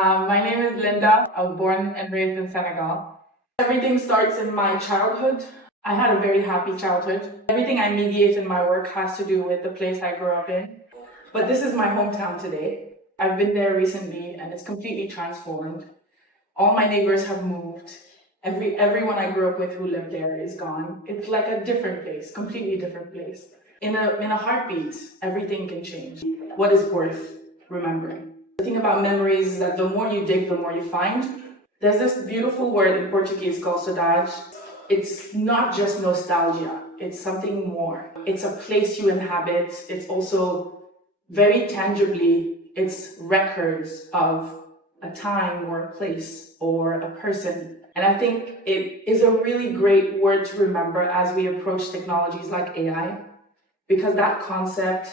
My name is Linda. I was born and raised in Senegal. Everything starts in my childhood. I had a very happy childhood. Everything I mediate in my work has to do with the place I grew up in. But this is my hometown today. I've been there recently and it's completely transformed. All my neighbors have moved. Everyone I grew up with who lived there is gone. It's like a different place, completely different place. In a heartbeat, everything can change. What is worth remembering? The thing about memories is that the more you dig, the more you find. There's this beautiful word in Portuguese called saudade. It's not just nostalgia, it's something more. It's a place you inhabit. It's also very tangibly, it's records of a time or a place or a person. And I think it is a really great word to remember as we approach technologies like AI, because that concept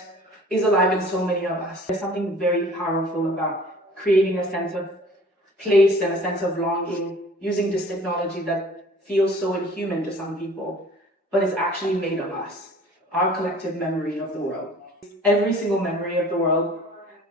is alive in so many of us. There's something very powerful about creating a sense of place and a sense of longing using this technology that feels so inhuman to some people, but is actually made of us, our collective memory of the world. Every single memory of the world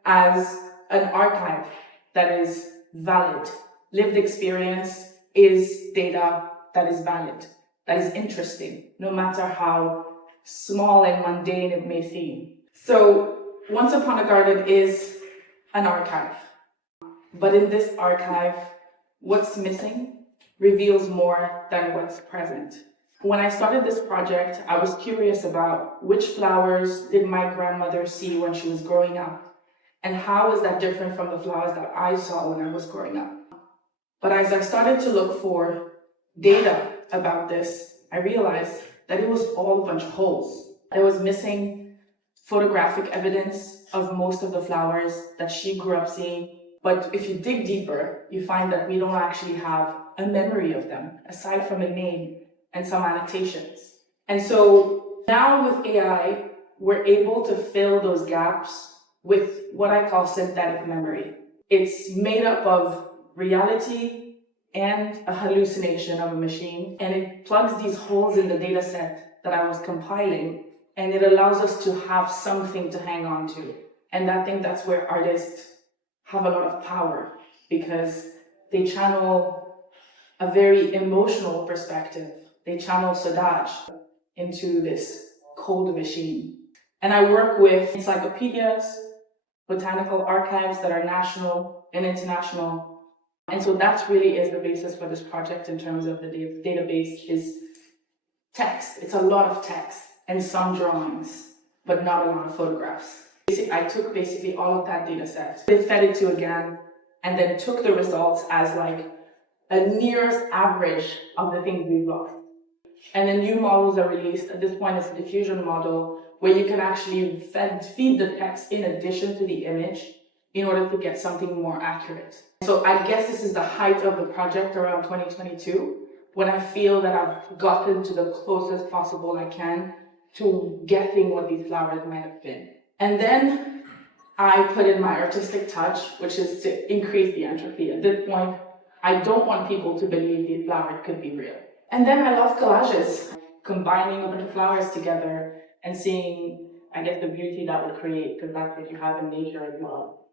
as an archive that is valid. Lived experience is data that is valid, that is interesting, no matter how small and mundane it may seem. So, Once Upon a Garden is an archive. But in this archive, what's missing reveals more than what's present. When I started this project, I was curious about which flowers did my grandmother see when she was growing up, and how is that different from the flowers that I saw when I was growing up. But as I started to look for data about this, I realized that it was all a bunch of holes. There was missing photographic evidence of most of the flowers that she grew up seeing. But if you dig deeper, you find that we don't actually have a memory of them, aside from a name and some annotations. And so now with AI, we're able to fill those gaps with what I call synthetic memory. It's made up of reality and a hallucination of a machine, and it plugs these holes in the data set that I was compiling, and it allows us to have something to hang on to. And I think that's where artists have a lot of power, because they channel a very emotional perspective. They channel saudade into this cold machine. And I work with encyclopedias, botanical archives that are national and international. And so that really is the basis for this project in terms of the database is text. It's a lot of text and some drawings, but not a lot of photographs. I took basically all of that data set, fed it to a GAN, and then took the results as like a nearest average of the things we've lost. And then new models are released. At this point, it's a diffusion model where you can actually feed the text in addition to the image in order to get something more accurate. So I guess this is the height of the project around 2022, when I feel that I've gotten to the closest possible I can to guessing what these flowers might have been. And then I put in my artistic touch, which is to increase the entropy. At this point, I don't want people to believe these flowers could be real. And then I love collages, combining a bunch of flowers together and seeing, I guess, the beauty that would create, because that's what you have in nature as well.